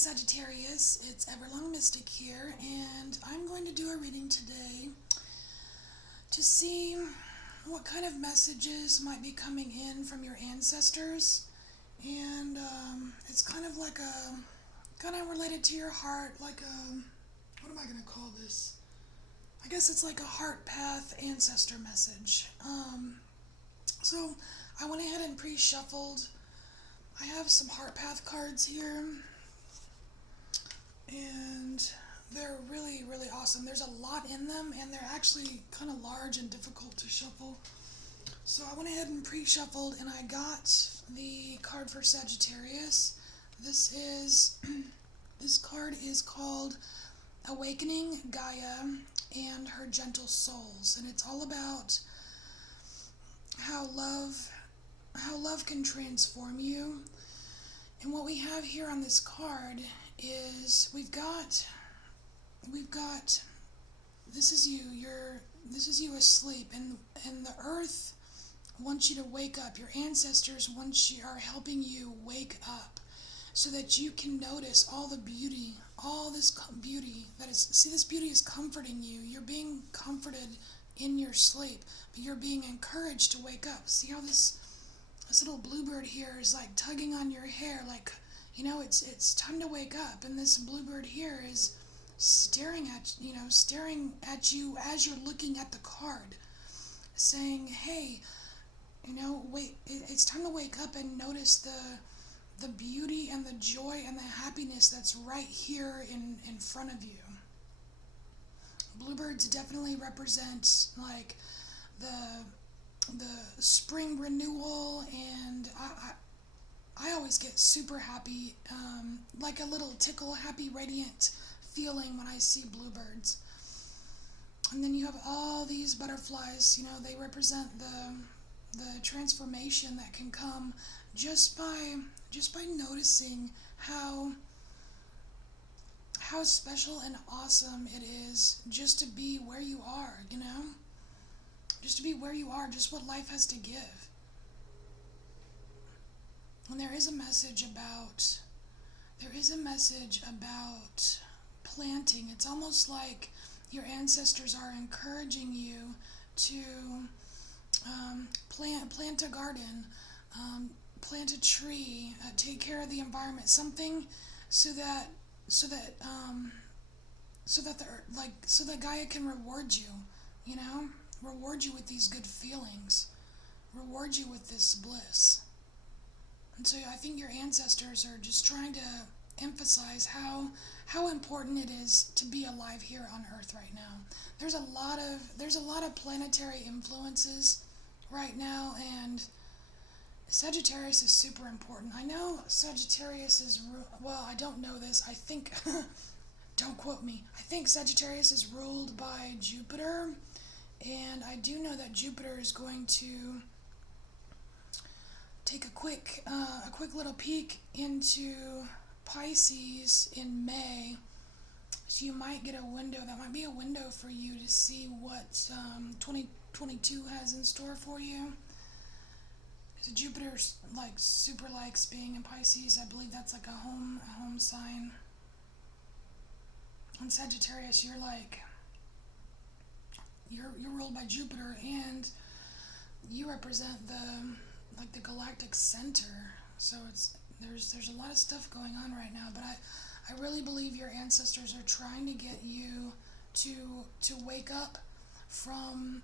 Sagittarius, it's EverlongMystic here, and I'm going to do a reading today to see what kind of messages might be coming in from your ancestors, and it's kind of like kind of related to your heart, like what am I going to call this? I guess it's like a heart path ancestor message. So I went ahead and pre-shuffled. I have some heart path cards here, and they're really, really awesome. There's a lot in them, and they're actually kind of large and difficult to shuffle. So I went ahead and pre-shuffled, and I got the card for Sagittarius. This card is called Awakening Gaia and Her Gentle Souls, and it's all about how love can transform you. And what we have here on this card is we've got this is you asleep, and the earth wants you to wake up. Your ancestors are helping you wake up so that you can notice all the beauty, all this beauty this beauty is comforting you. You're being comforted in your sleep, but you're being encouraged to wake up. See how this little bluebird here is like tugging on your hair, like, you know, it's time to wake up. And this bluebird here is staring at you as you're looking at the card, saying, hey, wait, it's time to wake up and notice the beauty and the joy and the happiness that's right here in front of you. Bluebirds definitely represent like the spring renewal, and I always get super happy, like a little tickle, happy, radiant feeling when I see bluebirds. And then you have all these butterflies, they represent the transformation that can come just by noticing how special and awesome it is just to be where you are, just to be where you are, just what life has to give. And there is a message about planting. It's almost like your ancestors are encouraging you to plant a garden, plant a tree, take care of the environment, something so that Gaia can reward you, reward you with these good feelings, reward you with this bliss. And so I think your ancestors are just trying to emphasize how important it is to be alive here on Earth right now. There's a lot of planetary influences right now, and Sagittarius is super important. I know Sagittarius is, well, I don't know this. I think, don't quote me. I think Sagittarius is ruled by Jupiter, and I do know that Jupiter is going to take a quick little peek into Pisces in May. So you might get a window. That might be a window for you to see what 2022 has in store for you. So Jupiter super likes being in Pisces. I believe that's like a home sign. On Sagittarius, you're ruled by Jupiter, and you represent the galactic center. So there's a lot of stuff going on right now, but I really believe your ancestors are trying to get you to wake up from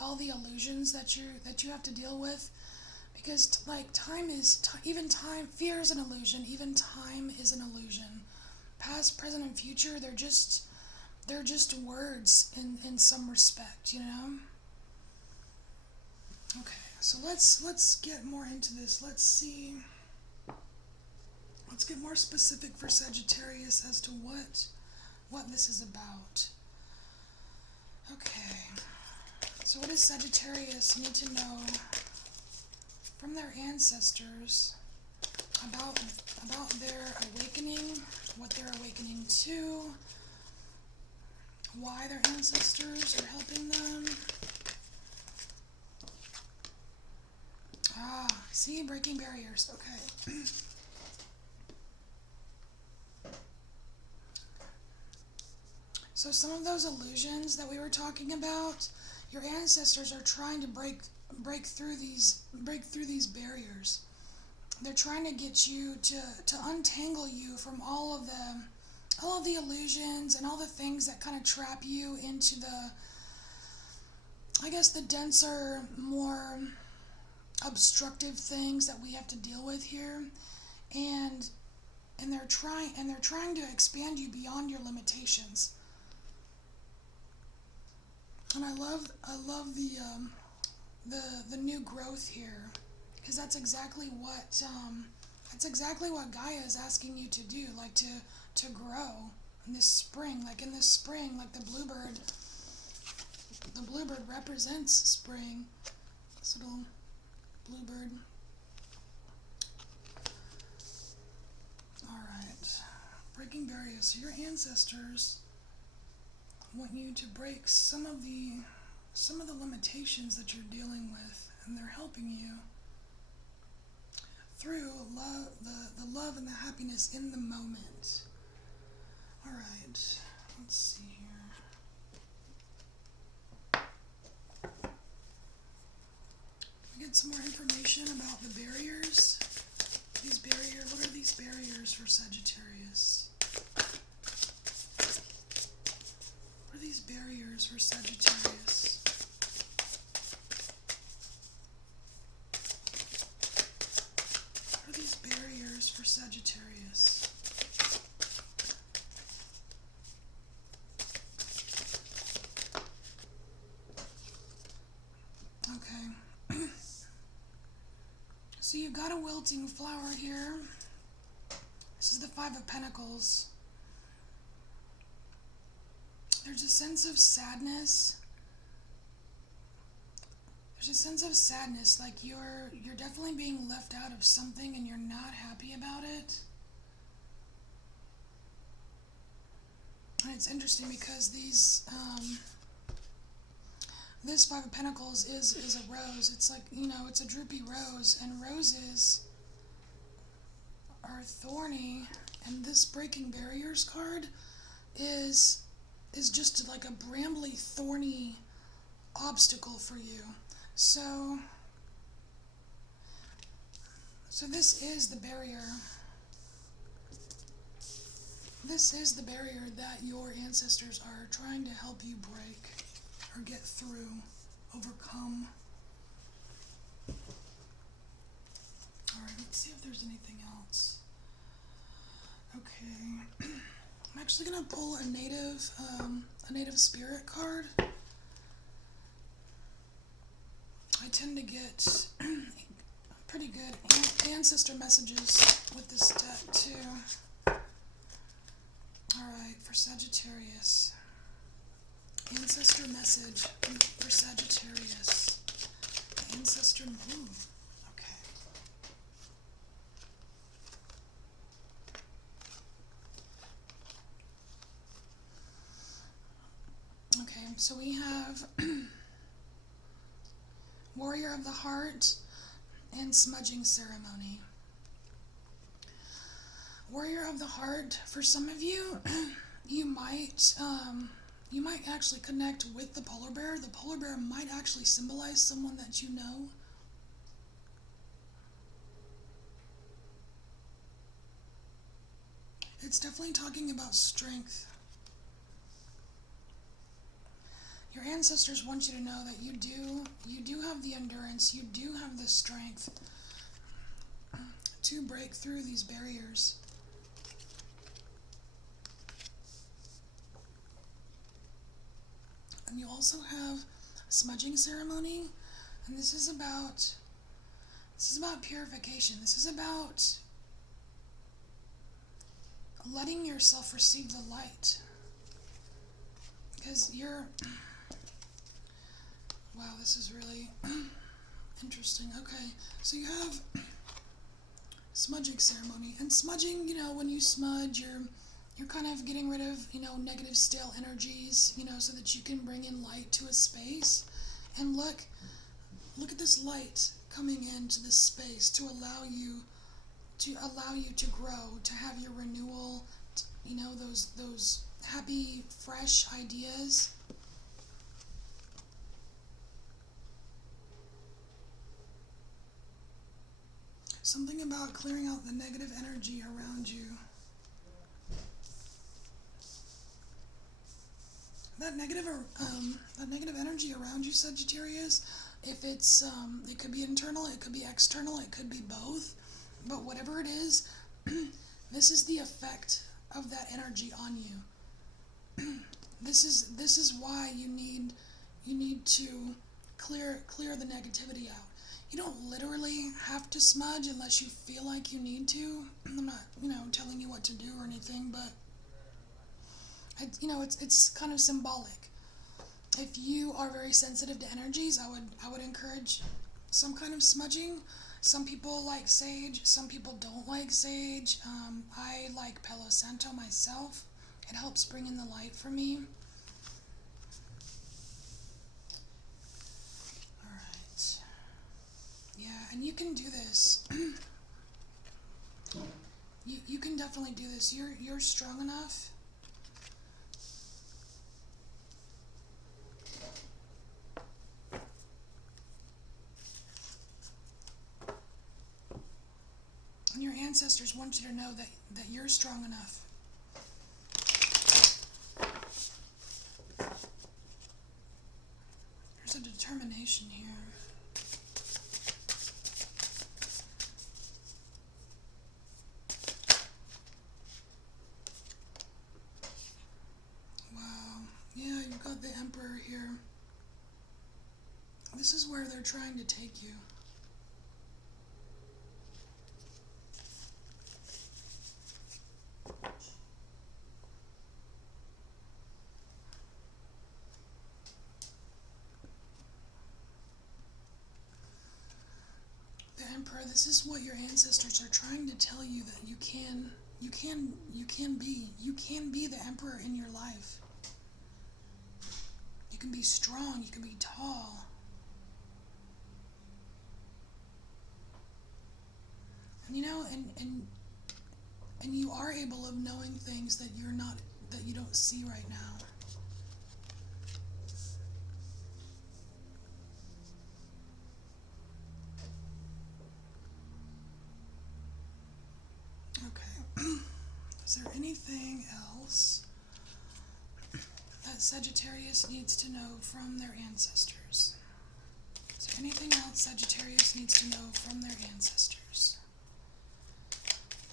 all the illusions that you have to deal with, because fear is an illusion, even time is an illusion. Past, present, and future, they're just words in some respect, Okay, so let's get more into this. Let's get more specific for Sagittarius as to what this is about. Okay, so what does Sagittarius need to know from their ancestors about their awakening, what they're awakening to, why their ancestors are helping them? See, breaking barriers. Okay. So some of those illusions that we were talking about, your ancestors are trying to break through these barriers. They're trying to get you to untangle you from all of the illusions and all the things that kind of trap you into the denser, more obstructive things that we have to deal with here. And they're trying to expand you beyond your limitations. And I love the new growth here, because that's exactly what Gaia is asking you to do, like to grow in this spring. Like in this spring, like the bluebird represents spring. This little bluebird. All right, breaking barriers. So your ancestors want you to break some of the limitations that you're dealing with, and they're helping you through love, the love and the happiness in the moment. All right, let's see here. We get some more information about the barriers. What are these barriers for Sagittarius? What are these barriers for Sagittarius? What are these barriers for Sagittarius? Okay. So you've got a wilting flower here. This is the Five of Pentacles. There's a sense of sadness. There's a sense of sadness, like you're definitely being left out of something and you're not happy about it. And it's interesting because this Five of Pentacles is a rose. It's like, it's a droopy rose, and roses are thorny, and this breaking barriers card is just like a brambly, thorny obstacle for you. So this is the barrier. This is the barrier that your ancestors are trying to help you break or get through, overcome. All right, let's see if there's anything else. Okay, I'm actually gonna pull a native spirit card. I tend to get pretty good ancestor messages with this deck too. Alright, for Sagittarius. Ancestor message for Sagittarius. Ancestor, ooh, okay. Okay, so we have Warrior of the Heart and Smudging Ceremony. Warrior of the Heart, for some of you, you might actually connect with the polar bear. The polar bear might actually symbolize someone that you know. It's definitely talking about strength. Your ancestors want you to know that you do have the endurance, you do have the strength to break through these barriers. And you also have Smudging Ceremony, and this is about purification. This is about letting yourself receive the light. Because wow, this is really interesting. Okay, so you have Smudging Ceremony, and smudging, when you smudge, you're kind of getting rid of, negative stale energies, so that you can bring in light to a space. And look at this light coming into this space to allow you to grow, to have your renewal, those happy, fresh ideas. Something about clearing out the negative energy around you. That negative energy around you, Sagittarius, if it's, it could be internal, it could be external, it could be both, but whatever it is, this is the effect of that energy on you. This is why you need to clear the negativity out. You don't literally have to smudge unless you feel like you need to. I'm not, telling you what to do or anything, but it's kind of symbolic. If you are very sensitive to energies, I would encourage some kind of smudging. Some people like sage, some people don't like sage. I like Palo Santo myself. It helps bring in the light for me. Alright. Yeah, and you can do this. You can definitely do this. You're strong enough. And your ancestors want you to know that you're strong enough. There's a determination here. Wow. Yeah, you've got the Emperor here. This is where they're trying to take you. Emperor, this is what your ancestors are trying to tell you, that you can be the Emperor in your life. You can be strong, you can be tall. And and you are able of knowing things that you don't see right now. Is there anything else that Sagittarius needs to know from their ancestors? Is there anything else Sagittarius needs to know from their ancestors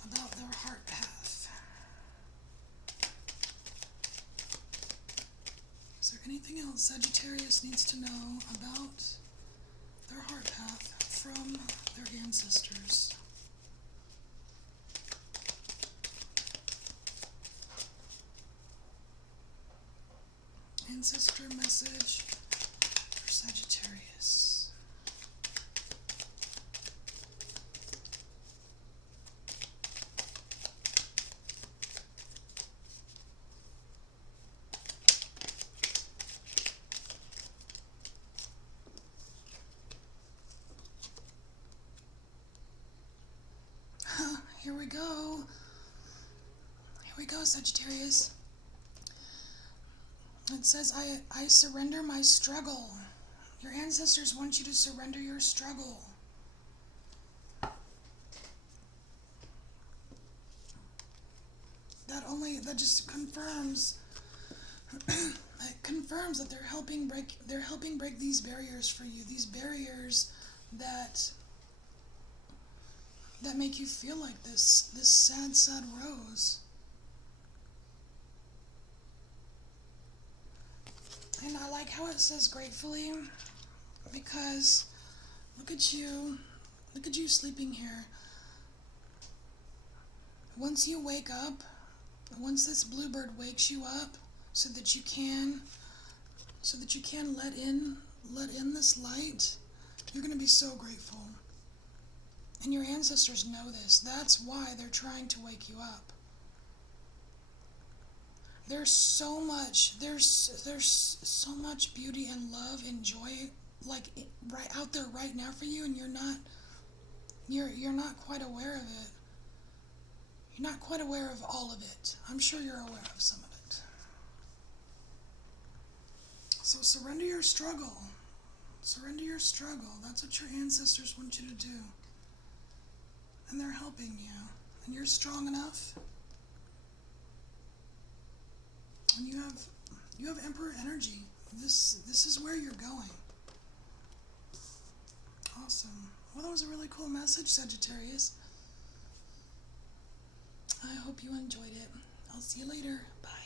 about their heart path? Is there anything else Sagittarius needs to know about their heart path from their ancestors? Ancestor message for Sagittarius. Here we go. Here we go, Sagittarius. It says, I surrender my struggle. Your ancestors want you to surrender your struggle. That just confirms that they're helping break these barriers for you, these barriers that make you feel like this sad rose. And I like how it says gratefully, because look at you sleeping here. Once you wake up, once this bluebird wakes you up, so that you can let in this light, you're going to be so grateful. And your ancestors know this. That's why they're trying to wake you up. There's so much beauty and love and joy, like right out there right now for you, and you're not quite aware of it. You're not quite aware of all of it. I'm sure you're aware of some of it. So surrender your struggle. Surrender your struggle. That's what your ancestors want you to do. And they're helping you. And you're strong enough. And you have Emperor energy. This is where you're going. Awesome. Well, that was a really cool message, Sagittarius. I hope you enjoyed it. I'll see you later. Bye.